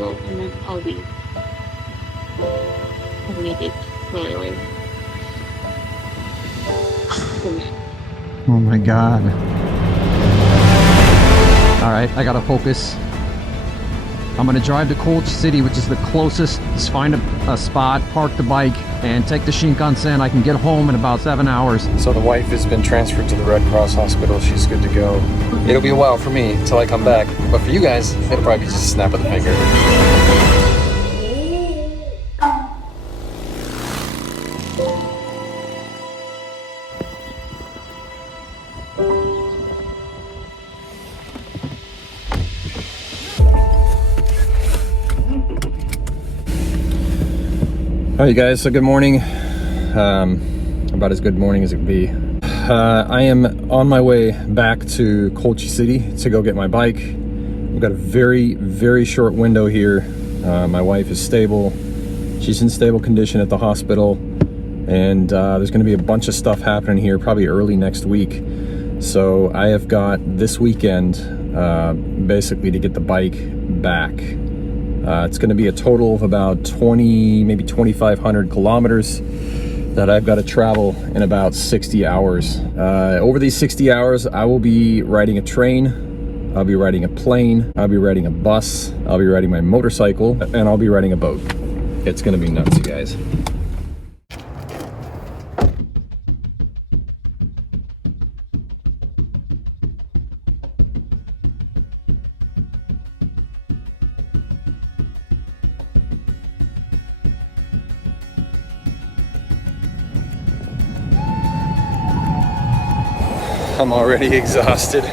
retrieval, and then I'll be committed forever. Oh my god. Alright, I gotta focus. I'm gonna drive to Kochi City, which is the closest. Just find a spot, park the bike, and take the Shinkansen. I can get home in about 7 hours. So the wife has been transferred to the Red Cross Hospital. She's good to go. It'll be a while for me until I come back. But for you guys, it'll probably be just a snap of the finger. Alright guys, so good morning. About as good morning as it can be. I am on my way back to Kochi City to go get my bike. We've got a very short window here. My wife is stable. She's in stable condition at the hospital. And there's going to be a bunch of stuff happening here probably early next week. So I have got this weekend basically to get the bike back. It's going to be a total of about 20, maybe 2,500 kilometers that I've got to travel in about 60 hours. Over these 60 hours, I will be riding a train, I'll be riding a plane, I'll be riding a bus, I'll be riding my motorcycle, and I'll be riding a boat. It's going to be nuts, you guys. I'm already exhausted.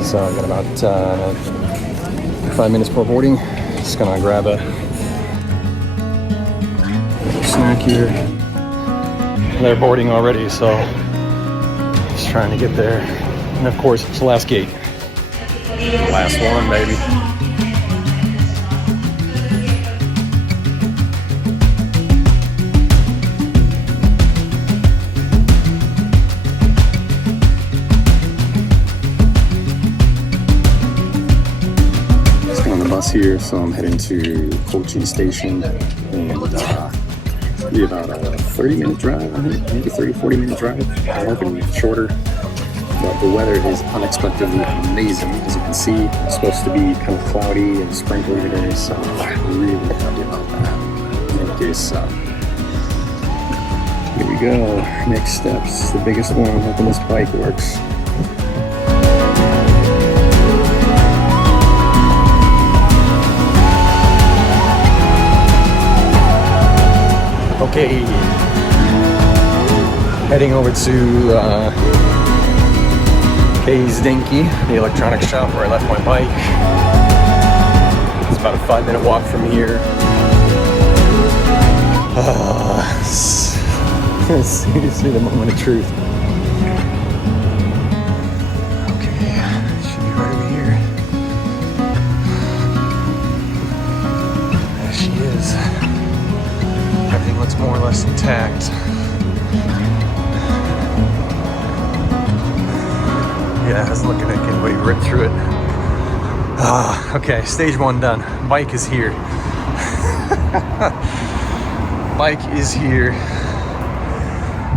So I got about 5 minutes before boarding. Just gonna grab a snack here. They're boarding already, so just trying to get there. And of course, it's the last gate. Last one, baby. Just got on the bus here, so I'm heading to Kochi Station. And it'll be about a 30-minute drive, I think. Maybe 30-40-minute drive. I'm hoping shorter. But the weather is unexpectedly amazing. As you can see, it's supposed to be kind of cloudy and sprinkly today, so I'm really happy about that. In any case, here we go. Next steps, the biggest one, hoping this bike works. Okay, heading over to K's Dinky, the electronics shop where I left my bike. It's about a 5-minute walk from here. Seriously, the moment of truth. Okay, should be right over here. There she is. Everything looks more or less intact. Yeah, it doesn't look like anybody ripped through it. Okay, stage 1 done. Bike is here. Bike is here.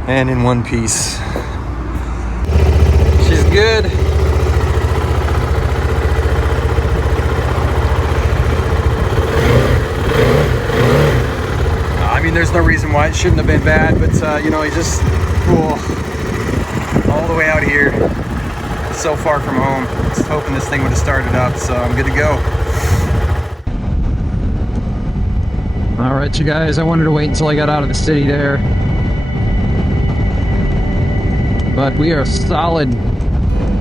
And in one piece. She's good. I mean, there's no reason why it shouldn't have been bad, but you know, you just all the way out here. So far from home. Just hoping this thing would have started up, so I'm good to go. Alright you guys, I wanted to wait until I got out of the city there. But we are solid.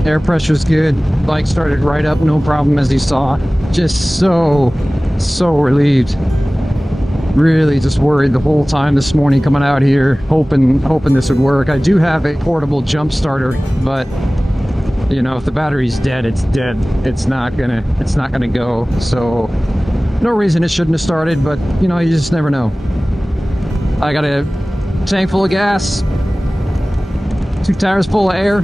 Air pressure's good. Bike started right up, no problem as you saw. Just so relieved. Really just worried the whole time this morning coming out here, hoping this would work. I do have a portable jump starter, but you know, if the battery's dead, it's dead. It's not gonna go. So No reason it shouldn't have started, but you know, you just never know. I got a tank full of gas, 2 tires full of air,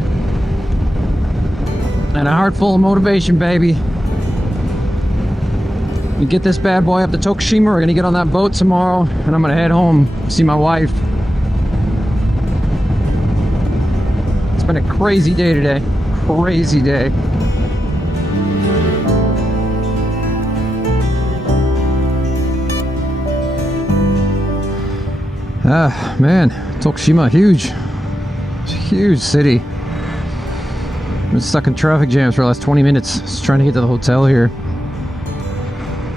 and a heart full of motivation, baby. We get this bad boy up to Tokushima. We're gonna get on that boat tomorrow, and I'm gonna head home, see my wife. It's been a crazy day today. Crazy day. Ah, man, Tokushima, huge. It's a huge city. I've been stuck in traffic jams for the last 20 minutes just trying to get to the hotel here.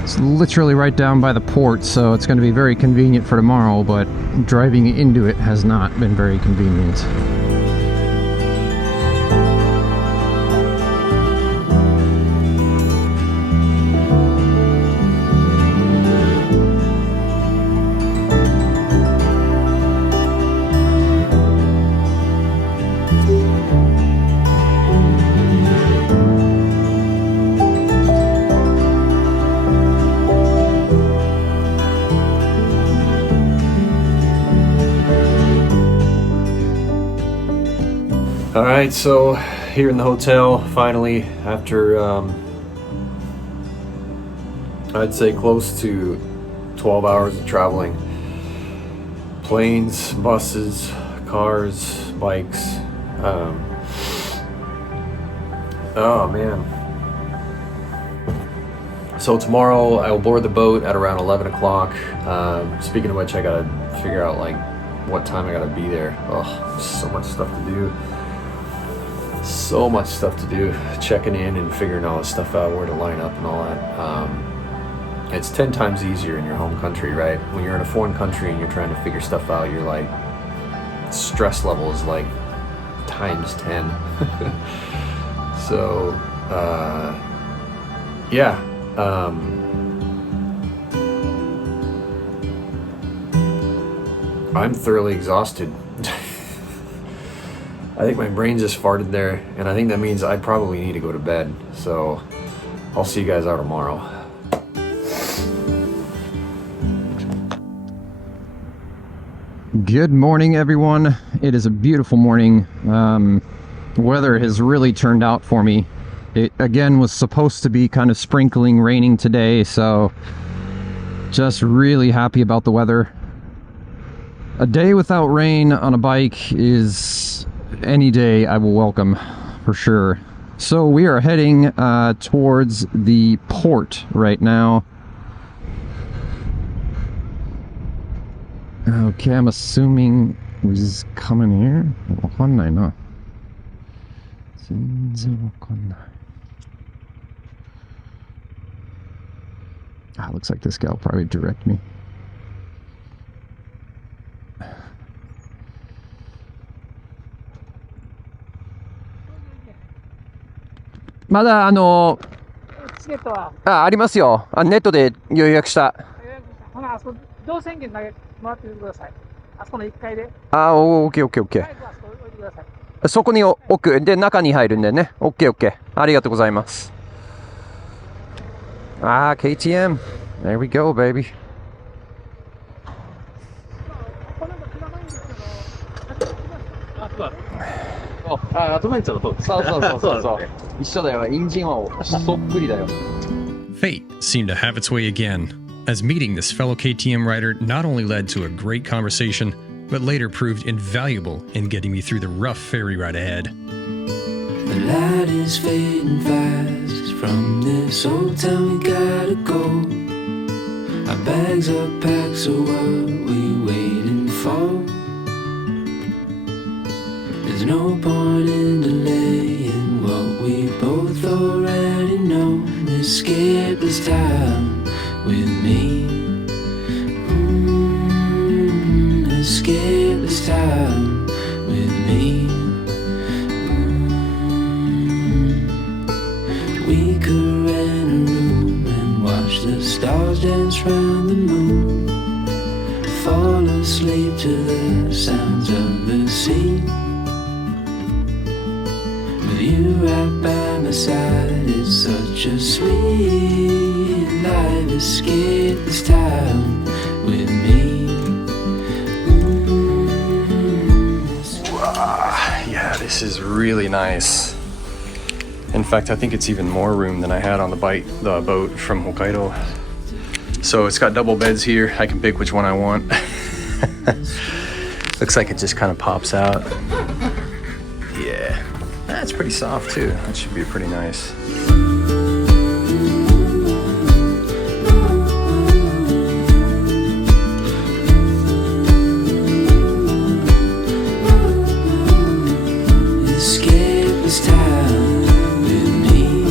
It's literally right down by the port, so it's going to be very convenient for tomorrow, but driving into it has not been very convenient. Alright, so here in the hotel, finally, after I'd say close to 12 hours of traveling. Planes, buses, cars, bikes. Oh man. So tomorrow I'll board the boat at around 11 o'clock. Speaking of which, I gotta figure out like what time I gotta be there. Oh, so much stuff to do. So much stuff to do, checking in and figuring all this stuff out, where to line up and all that. It's 10 times easier in your home country, right? When you're in a foreign country and you're trying to figure stuff out, you're like, stress level is like times 10. So, yeah. I'm thoroughly exhausted. I think my brain just farted there, and I think that means I probably need to go to bed. So I'll see you guys out tomorrow. Good morning, everyone. It is a beautiful morning. Weather has really turned out for me. It again was supposed to be kind of sprinkling, raining today, so just really happy about the weather. A day without rain on a bike is any day I will welcome, for sure. So we are heading towards the port right now. Okay, I'm assuming he's coming here. わかんないな。全然わかんない。Ah, looks like this guy will probably direct me. まだチケットはありますよ。ネットで予約した。ほな、あそこ動線券投げもらってください。あそこの1階で。オッケーオッケーオッケー。バイクはそこ置いてください。そこに置く。で、中に入るんでね。オッケーオッケー。ありがとうございます。KTM. There we go, baby. アドベンチャーのとそう一緒だよ。エンジンはそっくりだよ。 Fate seemed to have its way again, as meeting this fellow KTM rider not only led to a great conversation, but later proved invaluable in getting me through the rough ferry ride ahead. The light is fading fast. From this old town we gotta go. Our bags are packed, so what we waiting for? There's no point in delaying what we both already know. Escape this time with me. Escape this time with me. We could rent a room and watch the stars dance round the moon. Fall asleep to the sounds of the sea. With you right by my side, it's such a sweet alive, escape this town with me. Yeah, this is really nice. In fact, I think it's even more room than I had on the boat from Hokkaido. So it's got double beds here. I can pick which one I want. Looks like it just kind of pops out. Yeah, that's pretty soft too. That should be pretty nice. Escape this town with me.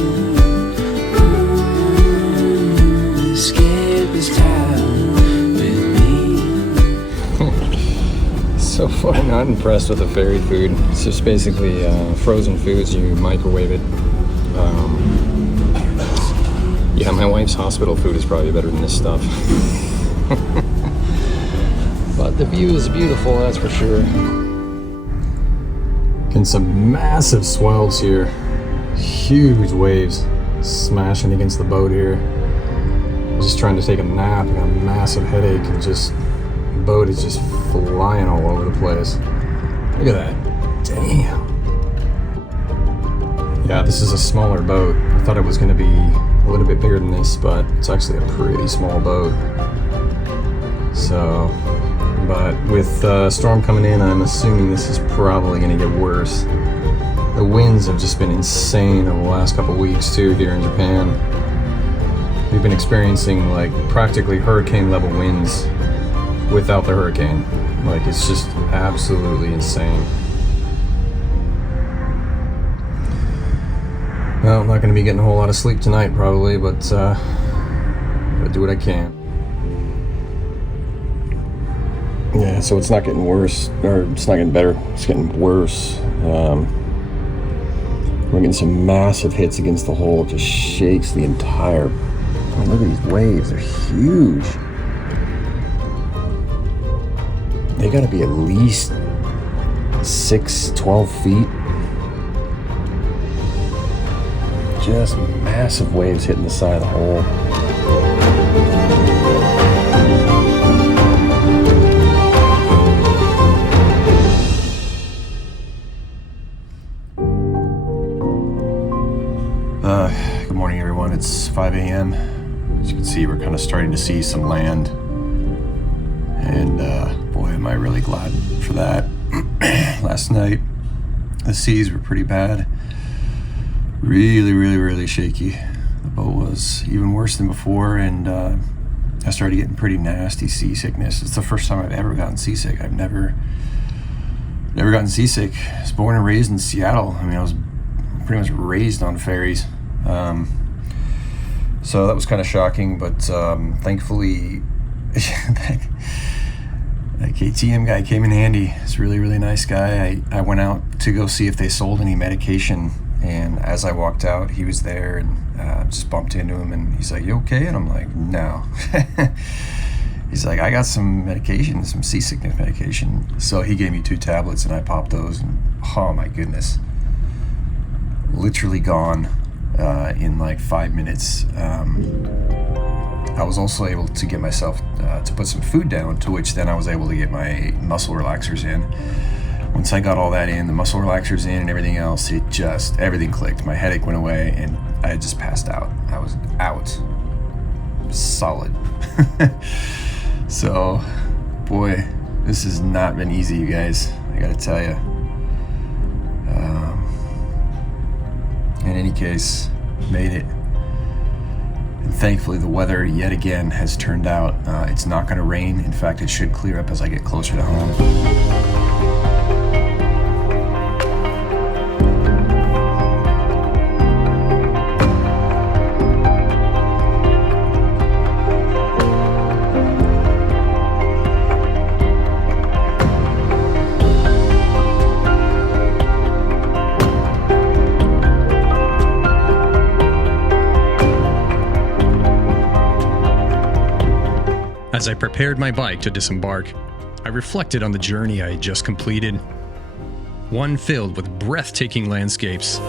Escape this town with me. So far, not impressed with the ferry food. It's just basically frozen foods. You microwave it. Yeah, my wife's hospital food is probably better than this stuff. But the view is beautiful, that's for sure. And some massive swells here. Huge waves smashing against the boat here. I was just trying to take a nap. I got a massive headache and just the boat is just flying all over the place. Look at that. Damn. Yeah, this is a smaller boat. I thought it was going to be a little bit bigger than this, but it's actually a pretty small boat. So, but with storm coming in, I'm assuming this is probably going to get worse. The winds have just been insane over the last couple weeks too here in Japan. We've been experiencing like practically hurricane level winds without the hurricane. Like it's just absolutely insane. Well, I'm not going to be getting a whole lot of sleep tonight probably, but gotta do what I can. Yeah, so it's not getting worse, or it's not getting better, it's getting worse. We're getting some massive hits against the hull. It just shakes the entire... I mean, look at these waves, they're huge. They gotta be at least 12 feet. Just massive waves hitting the side of the hull. Good morning, everyone. It's 5 a.m. As you can see, we're kind of starting to see some land. And boy, am I really glad for that. Last night, the seas were pretty bad. Really shaky. The boat was even worse than before, and I started getting pretty nasty seasickness. It's the first time I've ever gotten seasick. I've never gotten seasick. I was born and raised in Seattle. I mean, I was pretty much raised on ferries. So that was kind of shocking, but thankfully that KTM guy came in handy. He's a really nice guy. I went out to go see if they sold any medication, and as I walked out, he was there, and just bumped into him, and he's like, "You okay?" And I'm like, "No." He's like, "I got some medication, some seasickness medication." So he gave me 2 tablets, and I popped those, and oh my goodness, literally gone in like 5 minutes. I was also able to get myself to put some food down, to which then I was able to get my muscle relaxers in. Once I got all that in, the muscle relaxers in and everything else, everything clicked. My headache went away and I had just passed out. I was out. Solid. So, boy, this has not been easy, you guys. I gotta tell you. In any case, made it. And thankfully, the weather yet again has turned out. It's not going to rain. In fact, it should clear up as I get closer to home. As I prepared my bike to disembark, I reflected on the journey I had just completed, one filled with breathtaking landscapes.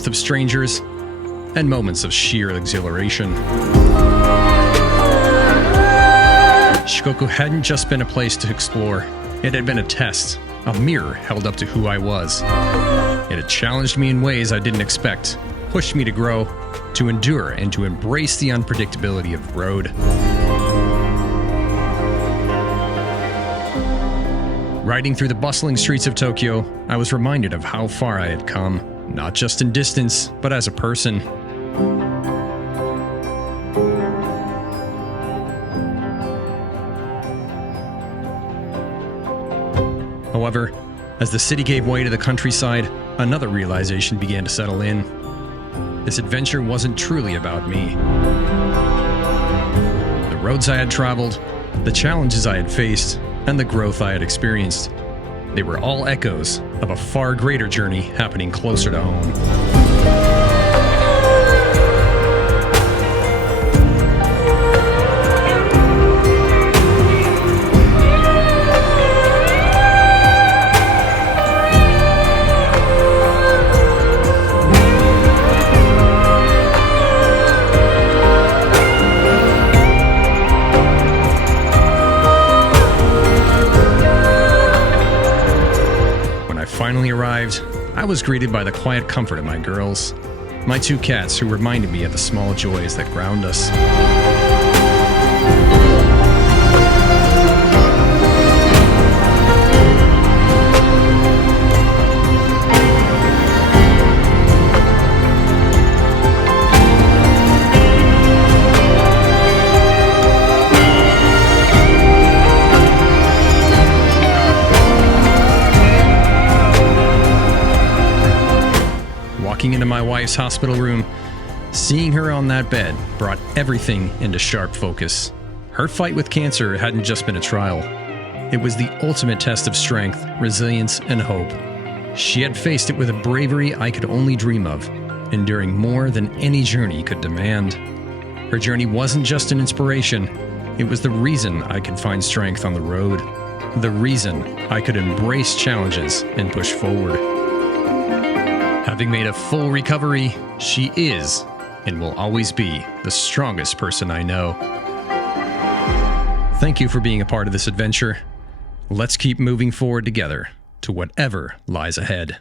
warmth of strangers, and moments of sheer exhilaration. Shikoku hadn't just been a place to explore, it had been a test, a mirror held up to who I was. It had challenged me in ways I didn't expect, pushed me to grow, to endure, and to embrace the unpredictability of the road. Riding through the bustling streets of Tokyo, I was reminded of how far I had come, not just in distance, but as a person. However, as the city gave way to the countryside, another realization began to settle in. This adventure wasn't truly about me. The roads I had traveled, the challenges I had faced, and the growth I had experienced, they were all echoes of a far greater journey happening closer to home. Finally arrived, I was greeted by the quiet comfort of my girls, my two cats who reminded me of the small joys that ground us. Walking into my wife's hospital room, seeing her on that bed brought everything into sharp focus. Her fight with cancer hadn't just been a trial. It was the ultimate test of strength, resilience, and hope. She had faced it with a bravery I could only dream of, enduring more than any journey could demand. Her journey wasn't just an inspiration, it was the reason I could find strength on the road, the reason I could embrace challenges and push forward. Having made a full recovery, she is, and will always be, the strongest person I know. Thank you for being a part of this adventure. Let's keep moving forward together to whatever lies ahead.